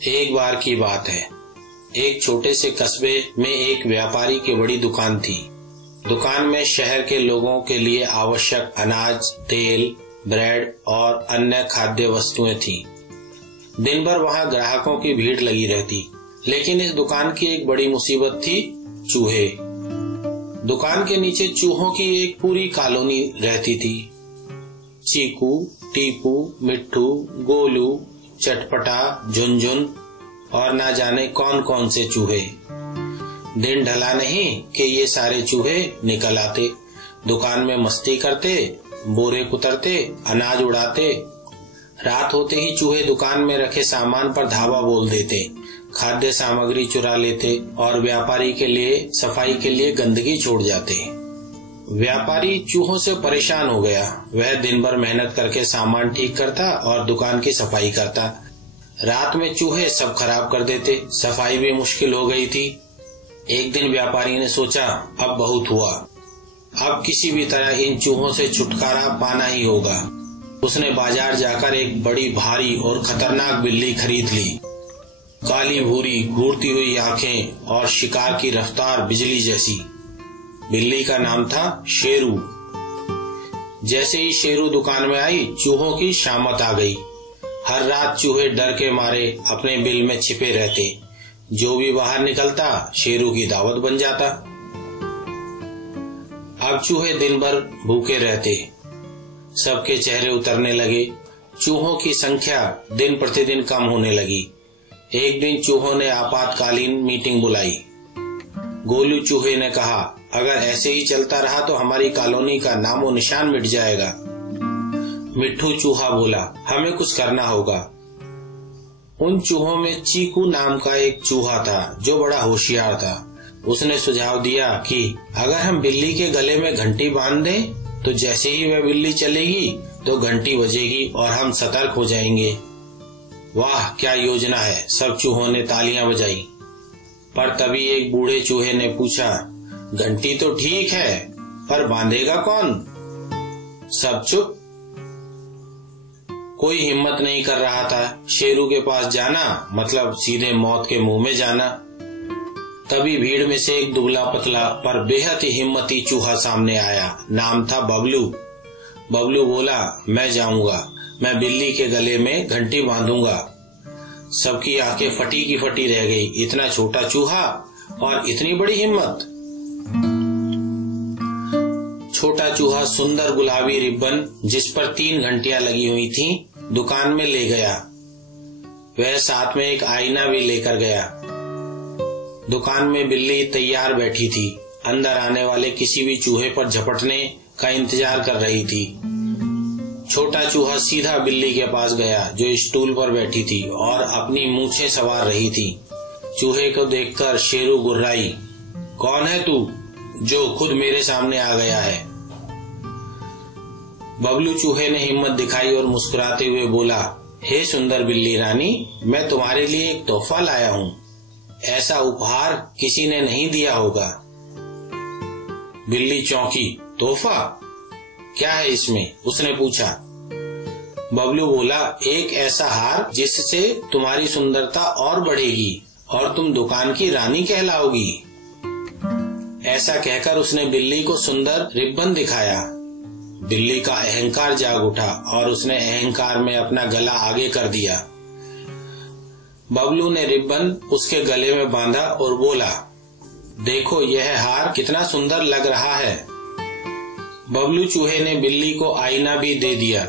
एक बार की बात है, एक छोटे से कस्बे में एक व्यापारी की बड़ी दुकान थी। दुकान में शहर के लोगों के लिए आवश्यक अनाज, तेल, ब्रेड और अन्य खाद्य वस्तुएं थीं। दिन भर वहां ग्राहकों की भीड़ लगी रहती, लेकिन इस दुकान की एक बड़ी मुसीबत थी, चूहे। दुकान के नीचे चूहों की एक पूरी कॉलोनी रहती थी। चीकू, टीपू, मिट्ठू, गोलू, चटपटा, झुनझुन और ना जाने कौन कौन से चूहे। दिन ढला नहीं कि ये सारे चूहे निकल आते, दुकान में मस्ती करते, बोरे कुतरते, अनाज उड़ाते। रात होते ही चूहे दुकान में रखे सामान पर धावा बोल देते, खाद्य सामग्री चुरा लेते और व्यापारी के लिए सफाई के लिए गंदगी छोड़ जाते। व्यापारी चूहों से परेशान हो गया। वह दिन भर मेहनत करके सामान ठीक करता और दुकान की सफाई करता। रात में चूहे सब खराब कर देते, सफाई भी मुश्किल हो गई थी। एक दिन व्यापारी ने सोचा, अब बहुत हुआ, अब किसी भी तरह इन चूहों से छुटकारा पाना ही होगा। उसने बाजार जाकर एक बड़ी भारी और खतरनाक बिल्ली खरीद ली। काली भूरी, घूरती हुई आंखें और शिकार की रफ्तार बिजली जैसी। बिल्ली का नाम था शेरू। जैसे ही शेरू दुकान में आई, चूहों की शामत आ गई। हर रात चूहे डर के मारे अपने बिल में छिपे रहते। जो भी बाहर निकलता, शेरू की दावत बन जाता। अब चूहे दिन भर भूखे रहते। सबके चेहरे उतरने लगे। चूहों की संख्या दिन प्रतिदिन कम होने लगी। एक दिन चूहों ने आपातकालीन मीटिंग बुलाई। गोलू चूहे ने कहा, अगर ऐसे ही चलता रहा तो हमारी कॉलोनी का नामो निशान मिट जाएगा। मिट्ठू चूहा बोला, हमें कुछ करना होगा। उन चूहों में चीकू नाम का एक चूहा था जो बड़ा होशियार था। उसने सुझाव दिया कि अगर हम बिल्ली के गले में घंटी बांध दें तो जैसे ही वह बिल्ली चलेगी तो घंटी बजेगी और हम सतर्क हो जाएंगे। वाह, क्या योजना है, सब चूहों ने तालियां बजाई। पर तभी एक बूढ़े चूहे ने पूछा, घंटी तो ठीक है, पर बांधेगा कौन? सब चुप। कोई हिम्मत नहीं कर रहा था। शेरू के पास जाना मतलब सीधे मौत के मुंह में जाना। तभी भीड़ में से एक दुबला पतला पर बेहद ही हिम्मती चूहा सामने आया। नाम था बबलू। बबलू बोला, मैं जाऊंगा, मैं बिल्ली के गले में घंटी बांधूंगा। सबकी आंखें फटी की फटी रह गई। इतना छोटा चूहा और इतनी बड़ी हिम्मत। छोटा चूहा सुंदर गुलाबी रिबन जिस पर 3 घंटियां लगी हुई थीं, दुकान में ले गया। वह साथ में एक आईना भी लेकर गया। दुकान में बिल्ली तैयार बैठी थी, अंदर आने वाले किसी भी चूहे पर झपटने का इंतजार कर रही थी। छोटा चूहा सीधा बिल्ली के पास गया जो स्टूल पर बैठी थी और अपनी मूछें संवार रही थी। चूहे को देखकर शेरू गुर्राई, कौन है तू जो खुद मेरे सामने आ गया है? बबलू चूहे ने हिम्मत दिखाई और मुस्कुराते हुए बोला, हे सुंदर बिल्ली रानी, मैं तुम्हारे लिए एक तोहफा लाया हूँ। ऐसा उपहार किसी ने नहीं दिया होगा। बिल्ली चौंकी, तोहफा? क्या है इसमें? उसने पूछा। बबलू बोला, एक ऐसा हार जिससे तुम्हारी सुंदरता और बढ़ेगी और तुम दुकान की रानी कहलाओगी। ऐसा कहकर उसने बिल्ली को सुंदर रिबन दिखाया। बिल्ली का अहंकार जाग उठा और उसने अहंकार में अपना गला आगे कर दिया। बबलू ने रिबन उसके गले में बांधा और बोला, देखो यह हार कितना सुंदर लग रहा है। बबलू चूहे ने बिल्ली को आईना भी दे दिया।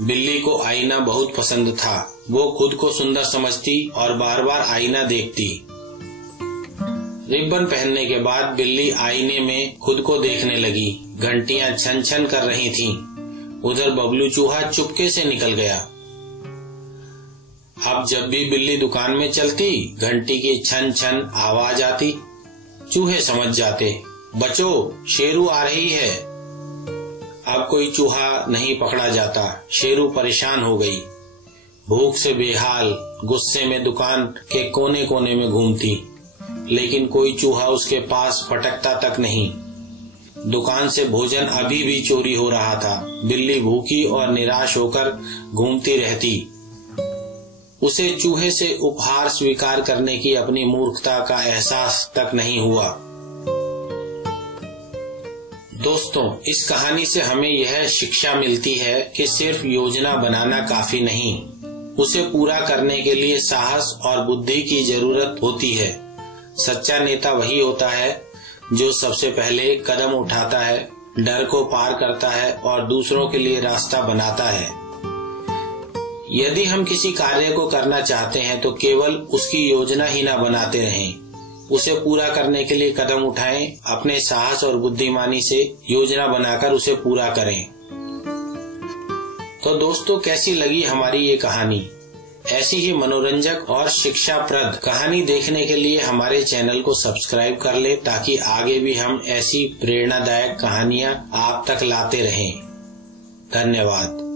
बिल्ली को आईना बहुत पसंद था। वो खुद को सुंदर समझती और बार बार आईना देखती। रिबन पहनने के बाद बिल्ली आईने में खुद को देखने लगी। घंटियां छन छन कर रही थीं। उधर बबलू चूहा चुपके से निकल गया। अब जब भी बिल्ली दुकान में चलती, घंटी की छन छन आवाज आती। चूहे समझ जाते, बचो, शेरू आ रही है। अब कोई चूहा नहीं पकड़ा जाता। शेरू परेशान हो गई। भूख से बेहाल, गुस्से में दुकान के कोने कोने में घूमती, लेकिन कोई चूहा उसके पास फटकता तक नहीं। दुकान से भोजन अभी भी चोरी हो रहा था। बिल्ली भूखी और निराश होकर घूमती रहती। उसे चूहे से उपहार स्वीकार करने की अपनी मूर्खता का एहसास तक नहीं हुआ। दोस्तों, इस कहानी से हमें यह शिक्षा मिलती है कि सिर्फ योजना बनाना काफी नहीं, उसे पूरा करने के लिए साहस और बुद्धि की जरूरत होती है। सच्चा नेता वही होता है जो सबसे पहले कदम उठाता है, डर को पार करता है और दूसरों के लिए रास्ता बनाता है। यदि हम किसी कार्य को करना चाहते हैं तो केवल उसकी योजना ही ना बनाते रहें, उसे पूरा करने के लिए कदम उठाएं, अपने साहस और बुद्धिमानी से योजना बनाकर उसे पूरा करें। तो दोस्तों, कैसी लगी हमारी ये कहानी? ऐसी ही मनोरंजक और शिक्षाप्रद कहानी देखने के लिए हमारे चैनल को सब्सक्राइब कर ले, ताकि आगे भी हम ऐसी प्रेरणादायक कहानियां आप तक लाते रहें। धन्यवाद।